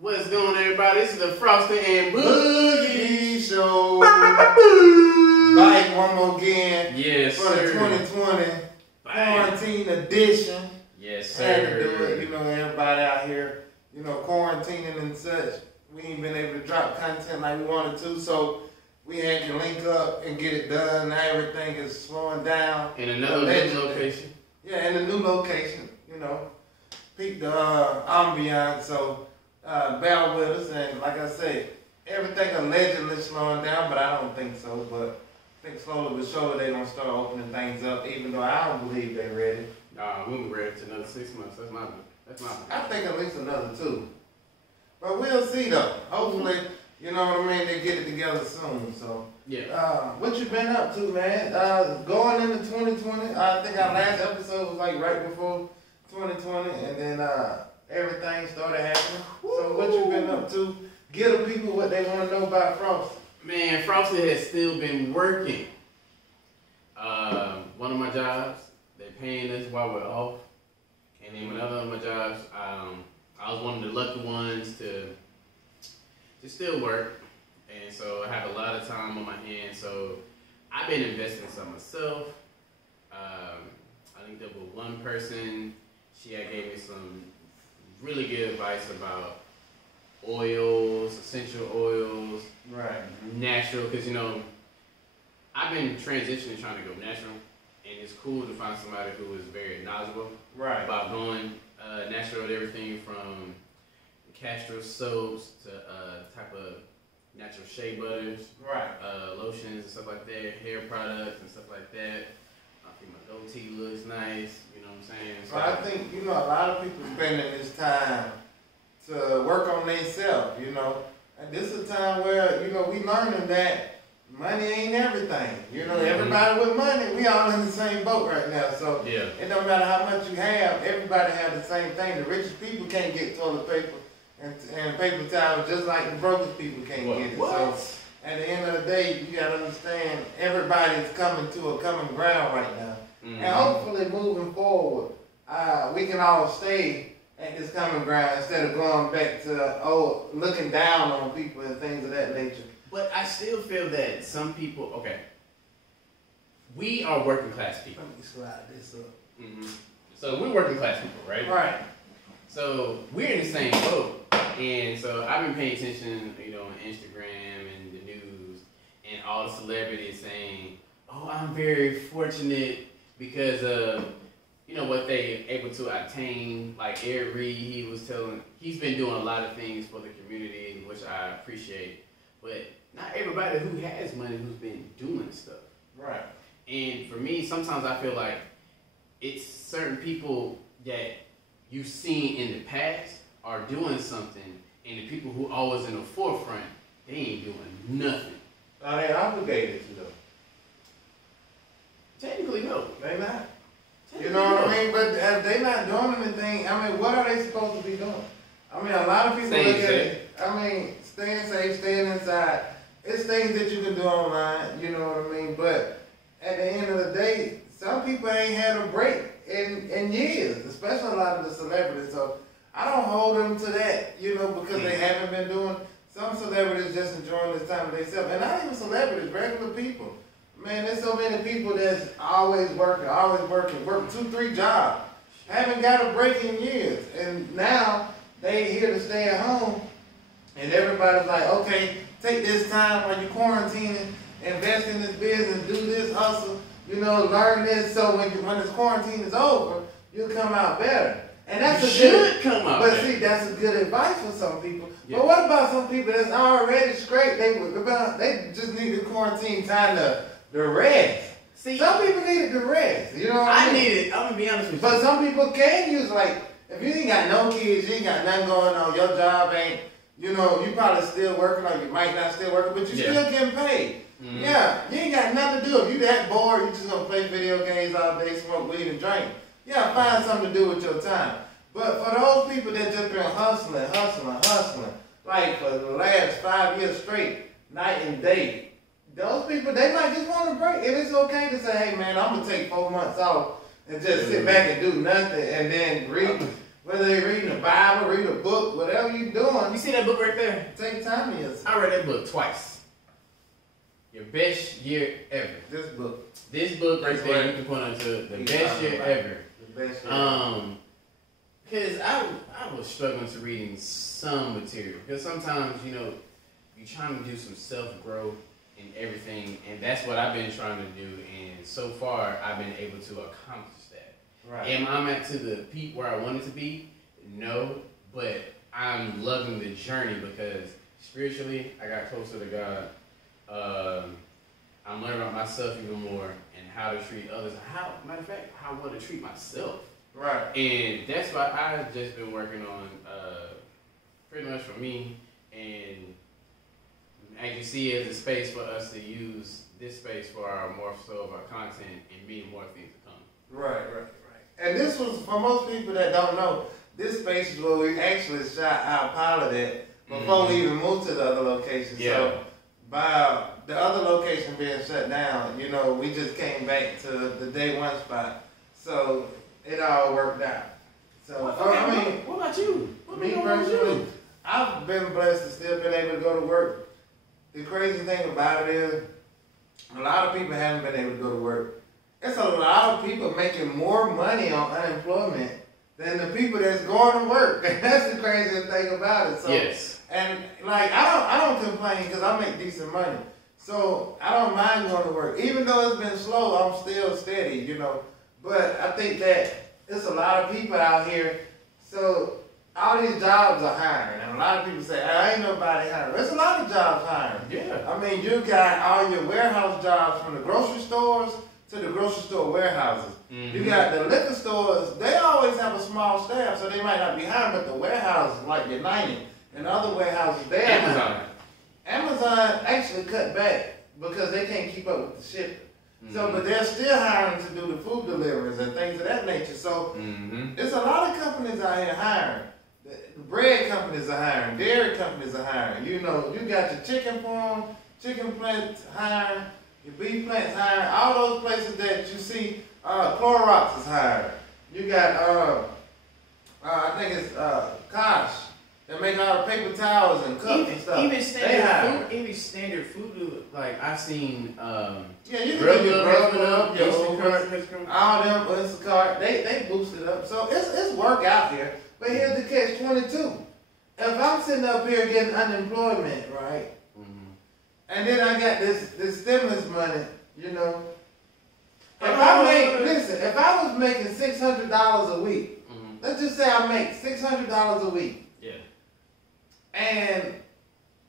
What's going on, everybody? This is the Frosty and Boogie Show. Back one more again. Yes, for sir. the 2020 quarantine edition. Yes, sir. Had to do it. You know, everybody out here, you know, quarantining and such. We ain't been able to drop content like we wanted to, so we had to link up and get it done. Now everything is slowing down. In another new location. Yeah, in a new location. You know, peep the ambiance. So bear with us, and like I say, everything allegedly slowing down, but I don't think so. But I think slowly but surely they're gonna start opening things up, even though I don't believe they're ready. Nah, we'll be ready to another 6 months. That's my. I think at least another 2. But we'll see though. Hopefully, you know what I mean, they get it together soon. So yeah. What you been up to, man? Going into 2020, I think our last episode was like right before 2020, and then everything started happening. Woo! So what you been up to? Give the people what they want to know about Frosty. Man, Frosty has still been working. One of my jobs, they're paying us while we're off. And then another of my jobs, I was one of the lucky ones to still work. And so I have a lot of time on my hands. So I've been investing in some myself. I think there was one person, she had gave me some really good advice about oils, essential oils, right, natural, because you know, I've been transitioning trying to go natural, and it's cool to find somebody who is very knowledgeable about going natural with everything from castor soaps to type of natural shea butters, lotions and stuff like that, hair products and stuff like that. I think my goatee looks nice, you know what I'm saying? So I think, you know, a lot of people spending this time to work on themselves, you know. And this is a time where, you know, we learning that money ain't everything. You know, everybody with money, we all in the same boat right now. So it don't matter how much you have, everybody have the same thing. The richest people can't get toilet paper and paper towels just like the brokest people can't get it. So at the end of the day, you gotta understand everybody's coming to a common ground right now. And hopefully moving forward, we can all stay at this common ground instead of going back to looking down on people and things of that nature. But I still feel that some people, we are working class people. Let me slide this up. So we're working class people, right? Right. So we're in the same boat. And so I've been paying attention, you know, on Instagram and the news and all the celebrities saying, oh, I'm very fortunate because of, you know, what they able to attain. Like Eric Reed, he's been doing a lot of things for the community, which I appreciate. But not everybody who has money who's been doing stuff. Right. And for me, sometimes I feel like it's certain people that you've seen in the past are doing something, and the people who always in the forefront, they ain't doing nothing. Are they obligated to though? Technically, no. They not. You know what I mean? But if they not doing anything, I mean, what are they supposed to be doing? I mean, a lot of people look at it. I mean, staying safe, staying inside. It's things that you can do online, you know what I mean? But at the end of the day, some people ain't had a break in years, especially a lot of the celebrities. So I don't hold them to that, you know, because they haven't been doing. Some celebrities just enjoying this time of themselves. And not even celebrities, regular people. Man, there's so many people that's always working, work 2, 3 jobs. Haven't got a break in years. And now they here to stay at home. And everybody's like, okay, take this time while you're quarantining, invest in this business, do this hustle, you know, learn this, so when this quarantine is over, you'll come out better. And that's come out but better. See, that's a good advice for some people. Yeah. But what about some people that's already straight? They just need the quarantine time to rest. See, some people needed the rest. You know what I mean? need it. I'm gonna be honest with you. But some people can use, like, if you ain't got no kids, you ain't got nothing going on, your job ain't, you know, you probably still working, or you might not still working, but you still getting paid. Yeah, you ain't got nothing to do. If you that bored, you just gonna play video games all day, smoke weed and drink. Yeah, find something to do with your time. But for those people that just been hustling, like for the last 5 years straight, night and day, those people, they might just want a break. And it's okay to say, hey man, I'm gonna take 4 months off and just sit back and do nothing and then read. Whether they reading the Bible, read a book, whatever you doing. You see that book right there? Take time to yourself. I read that book twice. Your best year ever. This book. This book right there, you can put onto the best year ever. The best year ever. Because I was struggling to reading some material. Because sometimes, you know, you're trying to do some self-growth and everything. And that's what I've been trying to do. And so far, I've been able to accomplish that. Right. Am I at to the peak where I wanted to be? No. But I'm loving the journey because spiritually, I got closer to God. I'm learning about myself even more and how to treat others. Matter of fact, how I want to treat myself. Right. And that's why I've just been working on pretty much for me. And as you see, it's a space for us to use this space for our more so of our content and meeting more things to come. Right. And this was, for most people that don't know, this space is where we actually shot our pilot at before we even moved to the other location. Yeah. So by the other location being shut down, you know, we just came back to the day one spot. So it all worked out. So what about you? Me personally, I've been blessed to still been able to go to work. The crazy thing about it is, a lot of people haven't been able to go to work. It's a lot of people making more money on unemployment than the people that's going to work. That's the craziest thing about it. So, yes. And like I don't complain because I make decent money. So I don't mind going to work. Even though it's been slow, I'm still steady, you know. But I think that there's a lot of people out here. So all these jobs are hiring. And a lot of people say, I ain't nobody hiring. There's a lot of jobs hiring. Yeah. I mean, you got all your warehouse jobs from the grocery stores to the grocery store warehouses. Mm-hmm. You got the liquor stores. They always have a small staff, so they might not be hiring, but the warehouses, like United and other warehouses, they have Amazon actually cut back because they can't keep up with the shipping. Mm-hmm. So, but they're still hiring to do the food deliveries and things of that nature. So, there's a lot of companies out here hiring. The bread companies are hiring. Dairy companies are hiring. You know, you got your chicken farm, chicken plants hiring, your beef plants hiring. All those places that you see, Clorox is hiring. You got, I think it's Kosh. They make all the paper towels and cups and stuff. Even standard food, like I've seen. Yeah, you can get your Grub up, your Instacart, all them Instacart. They boosted up, so it's work out here. But here's the catch-22. If I'm sitting up here getting unemployment, right, and then I got this stimulus money, you know. If I was making $600 a week, let's just say I make $600 a week. Yeah. And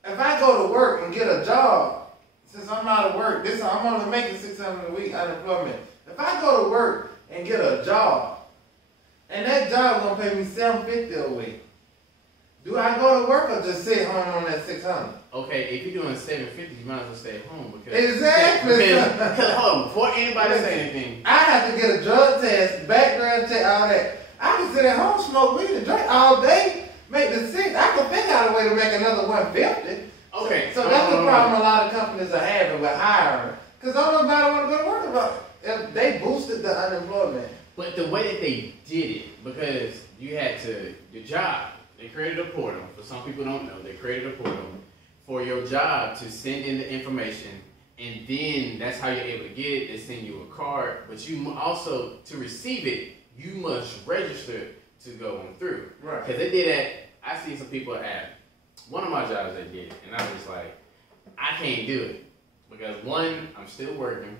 if I go to work and get a job, since I'm out of work, I'm only making $600 a week unemployment. If I go to work and get a job, and that job gonna pay me $750 a week, do I go to work or just sit home on that $600? Okay, if you're doing $750, you might as well stay at home because exactly. Because hold on, before anybody say anything, I have to get a drug test, background check, all that. I can sit at home, smoke weed, and drink all day. Make the $6. I can figure out a way to make another $150. Okay. So that's the problem a lot of companies are having with hiring. Because nobody want to go to work about it. They boosted the unemployment. But the way that they did it, because you had your job, they created a portal. For some people don't know, they created a portal for your job to send in the information. And then that's how you're able to get it. They send you a card. But you also, to receive it, you must register to go on through. Right. Because they did that. I see some people at one of my jobs they did it, and I was like, I can't do it. Because one, I'm still working.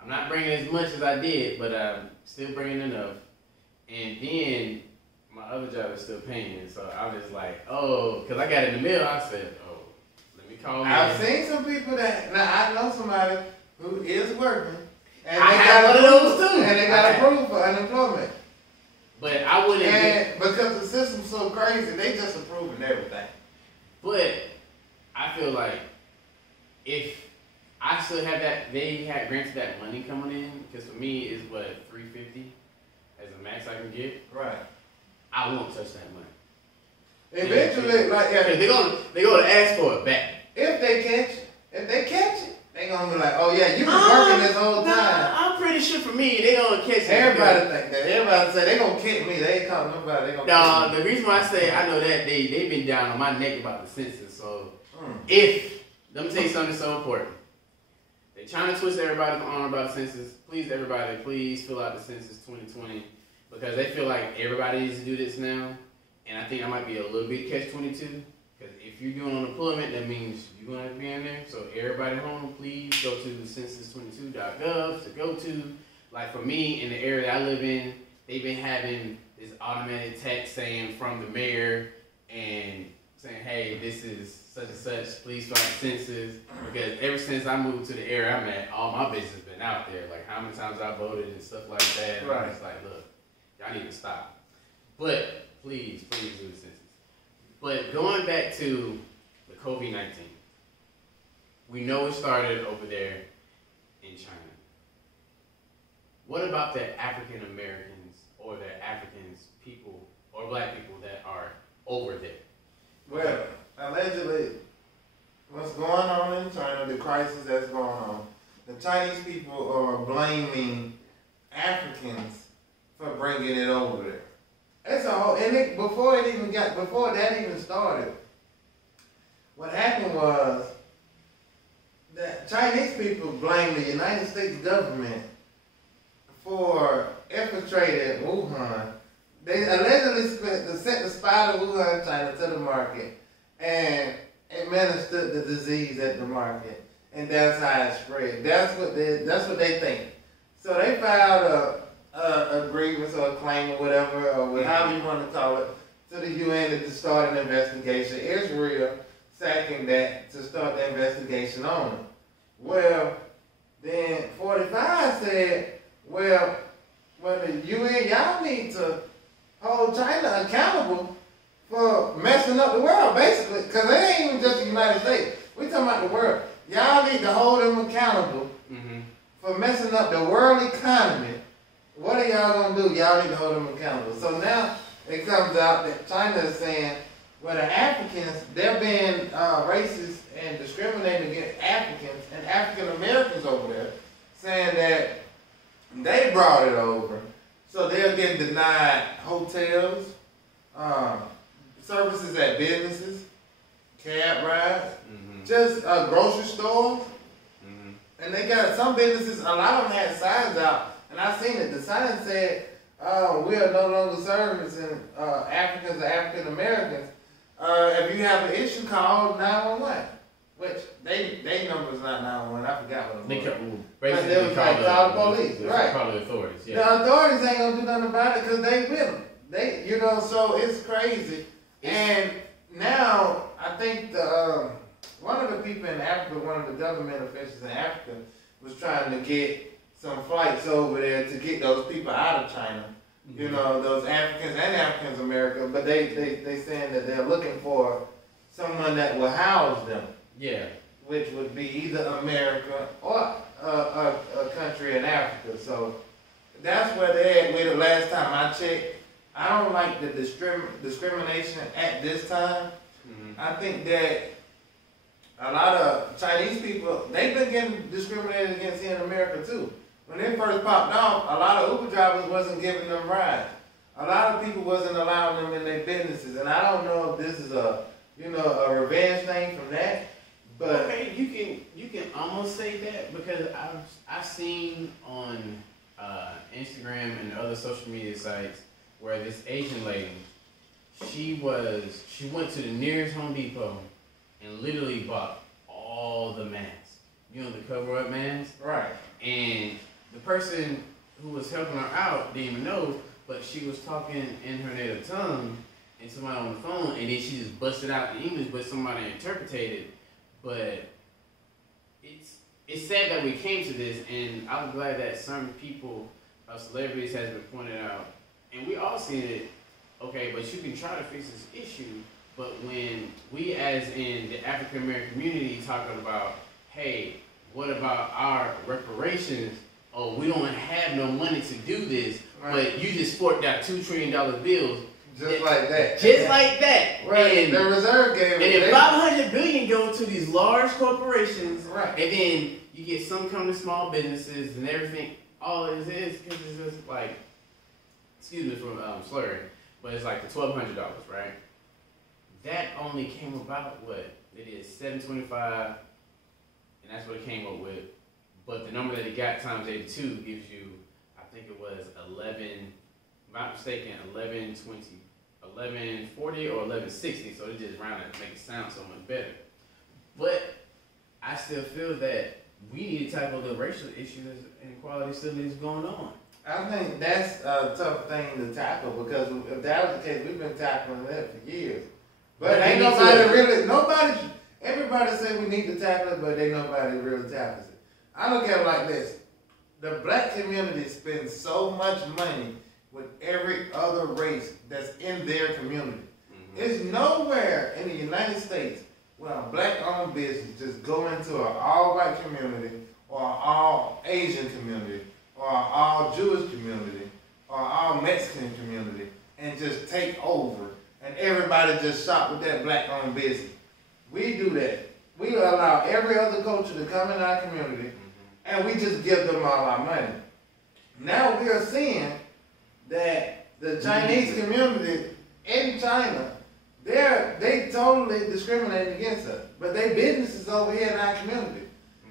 I'm not bringing as much as I did, but I'm still bringing enough. And then my other job is still paying. So I was like, oh, because I got in the mail, I said, oh, let me call I've seen some people that, now I know somebody who is working. And I have one of those too. And they got approved for unemployment. But I wouldn't. And because the system's so crazy, they just approving everything. But I feel like if I still have that, they had granted that money coming in, because for me it's what, $350 as a max I can get. Right. I won't touch that money. Eventually, like they're gonna ask for it back. If they catch it, they gonna be like, oh yeah, you was working this whole time. I'm pretty sure for me, they gonna catch me. Everybody think that. Everybody say they gonna kick me. They ain't calling nobody. They gonna kick me. The reason why I say I know that they been down on my neck about the census. So if let me tell you something so important. They trying to twist everybody's arm about the census. Please, everybody, please fill out the census 2020 because they feel like everybody needs to do this now. And I think I might be a little bit catch-22 because if you're doing unemployment, that means you're going to have to be in there. So everybody home, please go to census22.gov to go to. Like for me, in the area that I live in, they've been having this automatic text saying from the mayor and saying, hey, this is such and such, please fill out the census. Because ever since I moved to the area I'm at, all my business has been out there. Like how many times I voted and stuff like that. Right. And it's like, look, y'all need to stop. But please do the census. But going back to the COVID-19, we know it started over there in China. What about the African Americans or the Africans people or black people that are over there? Well, allegedly, what's going on in China, the crisis that's going on, the Chinese people are blaming Africans for bringing it over there. That's all. And before that even started, what happened was that Chinese people blamed the United States government for infiltrating Wuhan. They allegedly sent the spy to Wuhan, China, to the market and administered the disease at the market, and that's how it spread. That's what they think. So they filed a grievance or a claim or whatever, or however you want to call it, to the UN to start an investigation. Israel sacking that to start the investigation on it. Well, then 45 said, well, the UN, y'all need to hold China accountable for messing up the world, basically, because it ain't even just the United States. We talking about the world. Y'all need to hold them accountable for messing up the world economy. What are y'all gonna do? Y'all need to hold them accountable. So now it comes out that China is saying, well, the Africans, they're being racist and discriminating against Africans and African Americans over there, saying that they brought it over. So they're getting denied hotels, services at businesses, cab rides, just grocery stores. And they got some businesses, a lot of them had signs out, and I seen it. The sign said, we are no longer servicing Africans or African Americans. If you have an issue, call 911. Which they number's not 911. I forgot what it was. Basically, they was like, call the police. Right. Call the authorities. Yeah. The authorities ain't gonna do nothing about it because they with them. They, so it's crazy. And now I think one of the people in Africa, one of the government officials in Africa, was trying to get some flights over there to get those people out of China. You know, those Africans and African Americans, but they saying that they're looking for someone that will house them. Yeah. Which would be either America or a country in Africa. So that's where they're at with it last time I checked. I don't like the discrimination at this time. I think that a lot of Chinese people, they've been getting discriminated against here in America too. When they first popped off, a lot of Uber drivers wasn't giving them rides. A lot of people wasn't allowing them in their businesses. And I don't know if this is a revenge thing from that. But okay, you can almost say that because I've seen on Instagram and other social media sites where this Asian lady, she went to the nearest Home Depot and literally bought all the masks. You know, the cover-up masks? Right. And the person who was helping her out didn't even know, but she was talking in her native tongue and somebody on the phone, and then she just busted out in English, but somebody interpreted it. But it's sad that we came to this, and I'm glad that certain people, celebrities, has been pointed out, and we all seen it. Okay, but you can try to fix this issue, but when we, as in the African American community, talking about, hey, what about our reparations? Oh, we don't have no money to do this, but you just forked out $2 trillion bills. Just like that. Just like that. Right. And the reserve gave and then $500 billion go to these large corporations. Right. And then you get some coming to small businesses and everything. All it is because it's just like, excuse me for slurring, but it's like the $1,200, right? That only came about what it is $725, and that's what it came up with. But the number that it got times 82 gives you, I think it was 11. If I'm not mistaken, 1140 or 1160. So it just rounded to make it sound so much better. But I still feel that we need to tackle the racial issues and inequality still is going on. I think that's a tough thing to tackle because if that was the case, we've been tackling that for years. But ain't everybody say we need to tackle it, but ain't nobody really tackles it. I look at it like this. The black community spends so much money with every other race that's in their community. Mm-hmm. It's nowhere in the United States where a black-owned business just go into an all-white community or an all-Asian community or an all-Jewish community or an all-Mexican community and just take over and everybody just shop with that black-owned business. We do that. We allow every other culture to come in our community and we just give them all our money. Now we are seeing that the Chinese community in China, they totally discriminating against us. But they businesses over here in our community.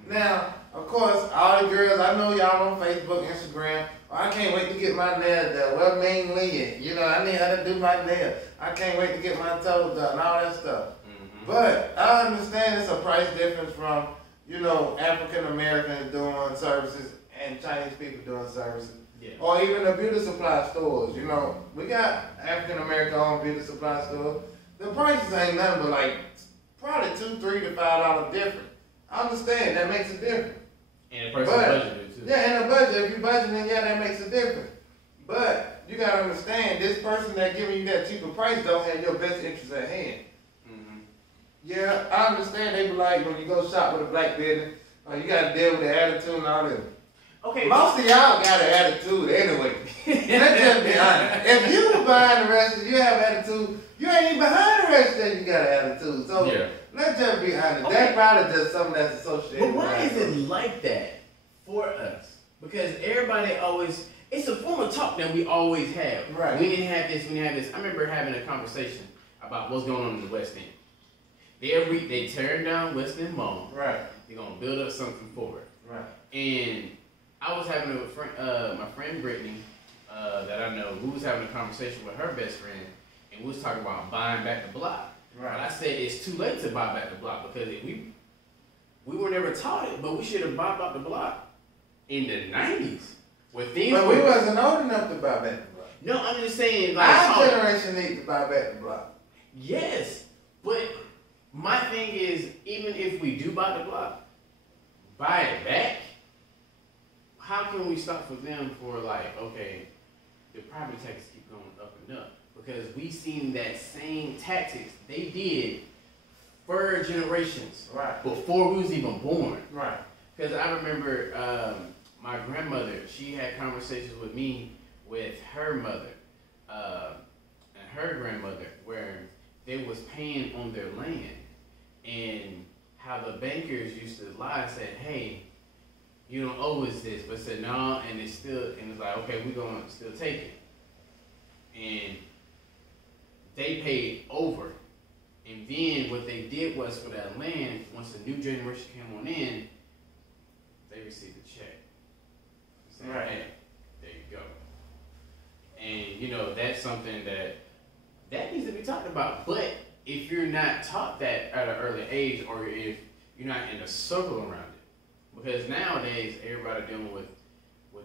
Now, of course, all the girls, I know y'all on Facebook, Instagram, I can't wait to get my nails done. Well, Ming Lee, you know, I need her to do my nails. I can't wait to get my toes done, all that stuff. Mm-hmm. But I understand it's a price difference from, you know, African Americans doing services and Chinese people doing services. Yeah. Or even the beauty supply stores. You know, we got African American owned beauty supply stores. The prices ain't nothing but like probably $2, $3 to $5 different. I understand that makes a difference. And a person's budget too. Yeah, and a budget. If you budgeting, yeah, that makes a difference. But you gotta understand, this person that giving you that cheaper price don't have your best interest at hand. Mm-hmm. Yeah, I understand. They be like, when you go shop with a black business, you gotta deal with the attitude and all that. Okay, most of y'all got an attitude anyway. Let's just be honest. If you behind the rest of you have attitude, you ain't even behind the rest of you got an attitude. So yeah. Let's just be honest. Okay. That's probably just something that's associated with. But why is it like that for us? Because everybody always, it's a form of talk that we always have. Right. We didn't have this, we didn't have this. I remember having a conversation about what's going on in the West End. They tearing down West End Mall. Right. They're going to build up something for it. Right. And I was having a friend, my friend Brittany, that I know, who was having a conversation with her best friend, and we was talking about buying back the block. Right. But I said it's too late to buy back the block because we were never taught it, but we should have bought back the block in the 90s. But we wasn't old enough to buy back the block. No, I'm just saying, like, our generation needs to buy back the block. Yes, but my thing is, even if we do buy the block, buy it back. How can we stop for them for like, okay, the property taxes keep going up and up? Because we seen that same tactics they did for generations, right, before we was even born. Right. Because I remember my grandmother, she had conversations with me with her mother and her grandmother where they was paying on their land and how the bankers used to lie and said, hey, you don't owe us this, but said no, and it's like, okay, we're gonna still take it. And they paid over. And then what they did was for that land, once the new generation came on in, they received a check. Saying, right. Hey, there you go. And you know, that's something that needs to be talked about. But if you're not taught that at an early age, or if you're not in a circle around it, because nowadays everybody dealing with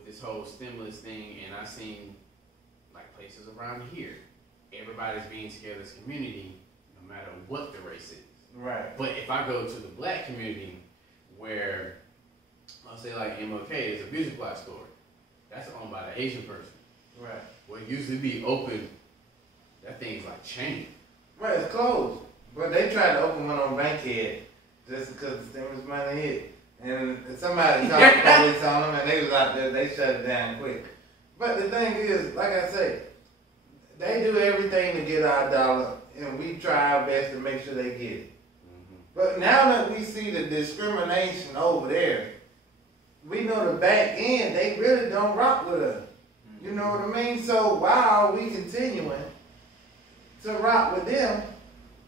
this whole stimulus thing, and I've seen like places around here, everybody's being together as a community, no matter what the race is. Right. But if I go to the black community, where I'll say like MLK, there's a beauty supply store, that's owned by the Asian person. Right. What used to be open, that thing's like chained. Right, it's closed. But they tried to open one on Bankhead just because the stimulus money hit. And somebody called the police on them, and they was out there. They shut it down quick. But the thing is, like I say, they do everything to get our dollar, and we try our best to make sure they get it. Mm-hmm. But now that we see the discrimination over there, we know the back end, they really don't rock with us. You know what I mean? So why are we continuing to rock with them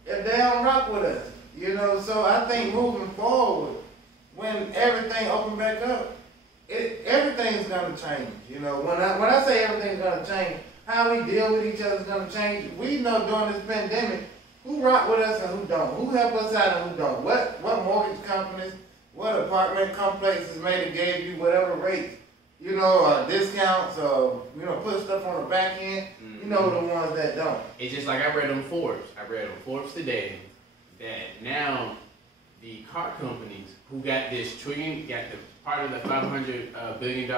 if they don't rock with us? You know, so I think moving forward, when everything open back up, everything's gonna change. You know, when I say everything's gonna change, how we deal with each other is gonna change. We know during this pandemic who rock with us and who don't, who help us out and who don't. What mortgage companies, what apartment complexes may have gave you whatever rates, you know, discounts, or you know, put stuff on the back end. You know the ones that don't. It's just like I read on Forbes. I read on Forbes today that now the car companies who got this got the part of the $500 billion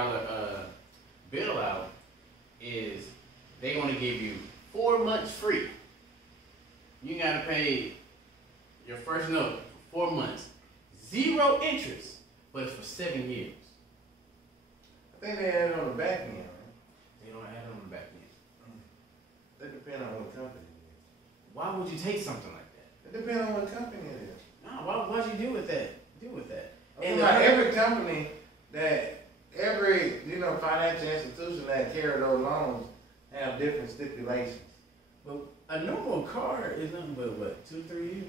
bailout is they want to give you 4 months free. You gotta pay your first note for 4 months, 0 interest, but it's for 7 years. I think they add it on the back end, right? They don't add it on the back end. That depends on what company it is. Why would you take something like that? It depends on what company it is. No, why'd you do with that? And like every company every financial institution that carry those loans have different stipulations. But a normal car is nothing but what, 2-3 years?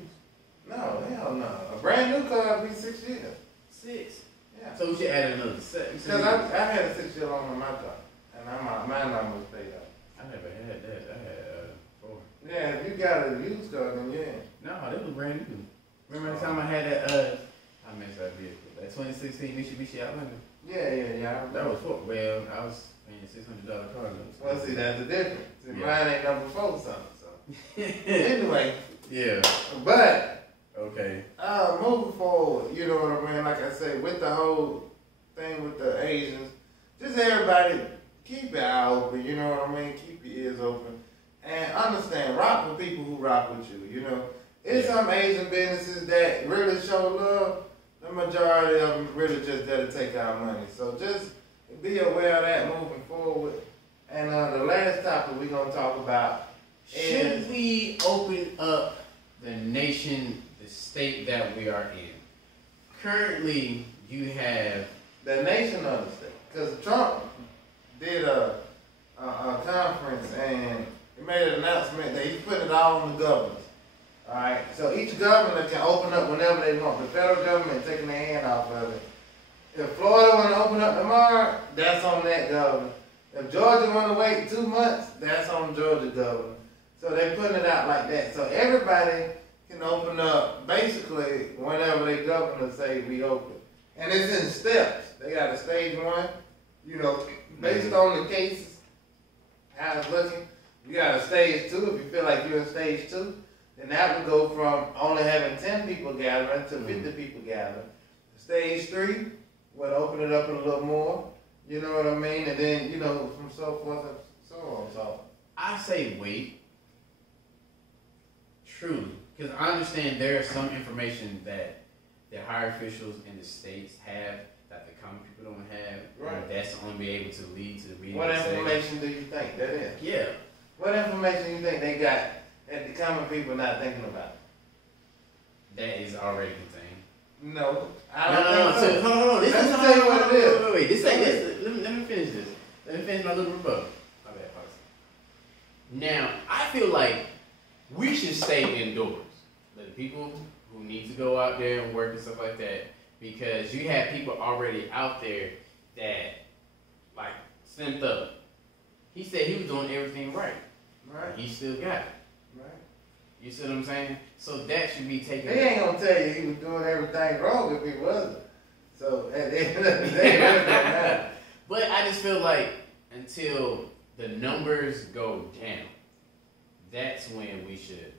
No, hell no. A brand new car would be 6 years. 6? Yeah. So we should add another 7. Because I had a 6-year loan on my car, and mine almost paid off. I never had that. I had 4. Yeah, if you got a used car, then yeah. No, that was brand new. Remember the time I had that, I messed that vehicle, that 2016 Mitsubishi Outlander? Yeah. That was 4. Well, I was paying $600 car notes. Well, see, that's the difference. See, Yeah. mine ain't number 4 something, so. Anyway. Yeah. But. Okay. Moving forward, you know what I mean? Like I say, with the whole thing with the Asians, just everybody keep your eye open, you know what I mean? Keep your ears open. And understand, rock with people who rock with you, you know? It's some Asian businesses that really show love. The majority of them really just there to take our money. So just be aware of that moving forward. And the last topic we're going to talk about is... Should we open up the nation, the state that we are in? Currently, you have... The nation of the state. Because Trump did a conference and he made an announcement that he's putting it all on the governors. Alright, so each governor can open up whenever they want. The federal government taking their hand off of it. If Florida want to open up tomorrow, that's on that governor. If Georgia want to wait 2 months, that's on Georgia governor. So they're putting it out like that. So everybody can open up basically whenever they governor say we open. And it's in steps. They got a stage 1, you know, based on the cases, how it's looking. You got a stage 2 if you feel like you're in stage 2. Then that would go from only having 10 people gathering to 50 people gathering. Stage 3 would open it up a little more, you know what I mean? And then, you know, from so forth and so on. So I say wait. Truly. Because I understand there is some information that the higher officials in the states have that the common people don't have. Right. That's only be able to lead to the meeting. what information do you think that is? Yeah. What information do you think they got that the common people not thinking about? That is already contained. No, I don't think so. So, hold on. Let me tell you what it is. Wait. Let me finish this. Let me finish my little rebuttal. My bad, pause. Now, I feel like we should stay indoors. Let the people who need to go out there and work and stuff like that, because you have people already out there that, like, Slim Thug. He said he was doing everything right. Right. He still got it. Right. You see what I'm saying? So that should be taken. He ain't gonna tell you he was doing everything wrong if he wasn't. So at the end of the day, it doesn't matter. But I just feel like until the numbers go down, that's when we should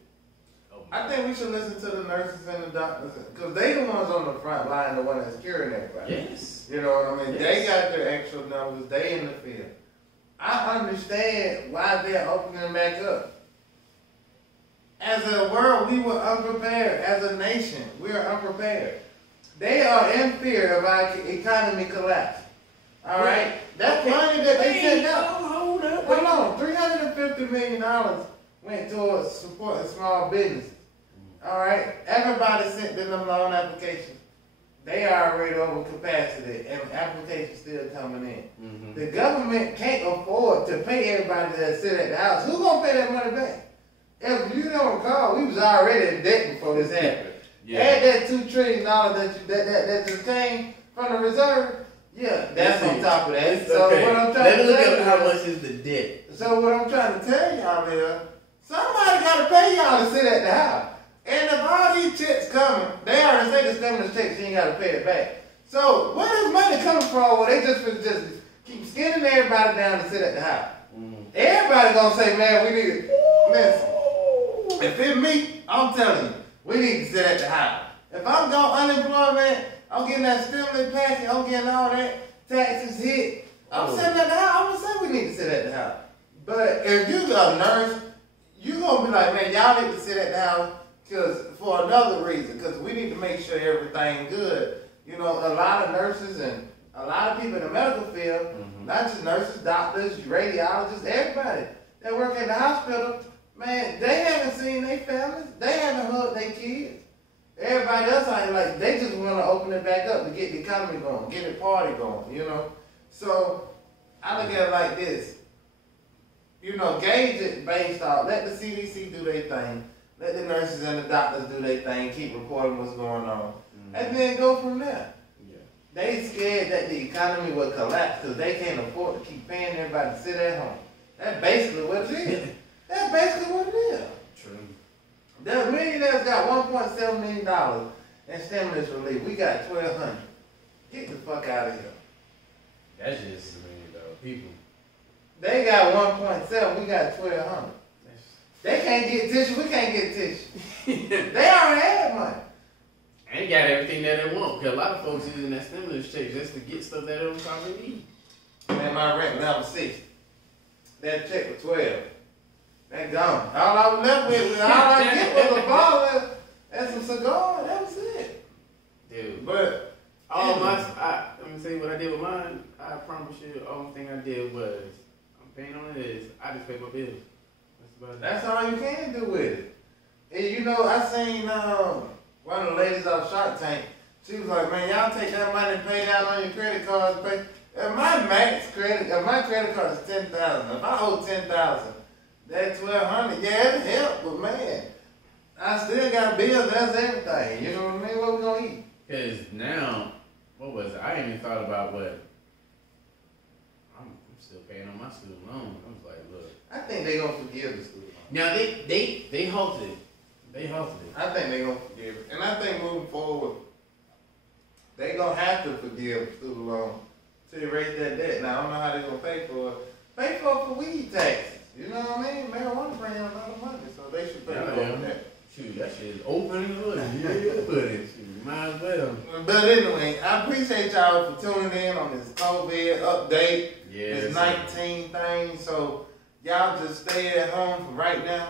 open I think we should listen to the nurses and the doctors, because they the ones on the front line, the one that's curing everybody. Yes. You know what I mean? Yes. They got their actual numbers. They in the field. I understand why they're opening back up. As a world, we were unprepared. As a nation, we are unprepared. They are in fear of our economy collapsing. All right? That money that they sent out. Hold up. Hold on. $350 million went towards supporting small businesses. All right? Everybody sent them loan applications. they are already over capacity and applications still coming in. Mm-hmm. The government can't afford to pay everybody that sit at the house. Who's gonna pay that money back? If you don't recall, we was already in debt before this happened. Yeah. Add that $2 trillion that just came from the reserve. Yeah, that's on top of that. So okay. what I'm trying to look tell at you, how much is the debt. So what I'm trying to tell y'all is, somebody got to pay y'all to sit at the house. And if all these checks coming, they already say the stimulus checks, you ain't got to pay it back. So where is money coming from? Well, they just keep skinning everybody down to sit at the house. Mm-hmm. Everybody gonna say, man, we need to listen. If it's me, I'm telling you, we need to sit at the house. If I'm going unemployment, I'm getting that stimulus package, I'm getting all that, taxes hit, I'm sitting at the house. I'm gonna say we need to sit at the house. But if you got a nurse, you gonna be like, man, y'all need to sit at the house because for another reason, because we need to make sure everything good. You know, a lot of nurses and a lot of people in the medical field, not just nurses, doctors, radiologists, everybody that work at the hospital, man, they haven't seen their families, they haven't hugged their kids. Everybody else ain't like, they just want to open it back up to get the economy going, get the party going, you know. So I look at it like this. You know, gauge it based off, let the CDC do their thing, let the nurses and the doctors do their thing, keep reporting what's going on, and then go from there. Yeah. They scared that the economy would collapse because they can't afford to keep paying everybody to sit at home. That's basically what it is. That's basically what it is. True. The millionaires got $1.7 million in stimulus relief. We got $1,200. Get the fuck out of here. That's just $1 million people. They got 1.7. We got 1,200. They can't get tissue. We can't get tissue. They already had money. And got everything that they want. Because a lot of folks using that stimulus check just to get stuff that they don't probably need. Man, my rent level 6. That check was 12. That gone. All I was left with, all I get was a bottle and some cigar. That was it. Dude. But let me tell you what I did with mine. I promise you, the only thing I did was, I'm paying on it is, I just pay my bills. That's all you can do with it. And you know, I seen one of the ladies off Shark Tank. She was like, man, y'all take that money and pay down on your credit cards. Pay. If my credit card is $10,000, if I owe $10,000, that $1,200, yeah, it help, but man, I still got bills, that's everything. You know what I mean? What we gonna eat? Because now, what was it? I ain't even thought about what. I'm still paying on my student loan. I was like, look. I think they gonna forgive the student loan. Now they halted it. They halted it. I think they gonna forgive it. And I think moving forward, they gonna have to forgive the student loan to erase that debt. Now I don't know how they gonna pay for it. Pay for it for weed taxes. You know what I mean? Marijuana bring in a lot of money, so they should pay for that. Shoot, that shit is open and good. Yeah, buddy. Might as well. But anyway, I appreciate y'all for tuning in on this COVID update. Yes. This 19 thing. So y'all just stay at home for right now.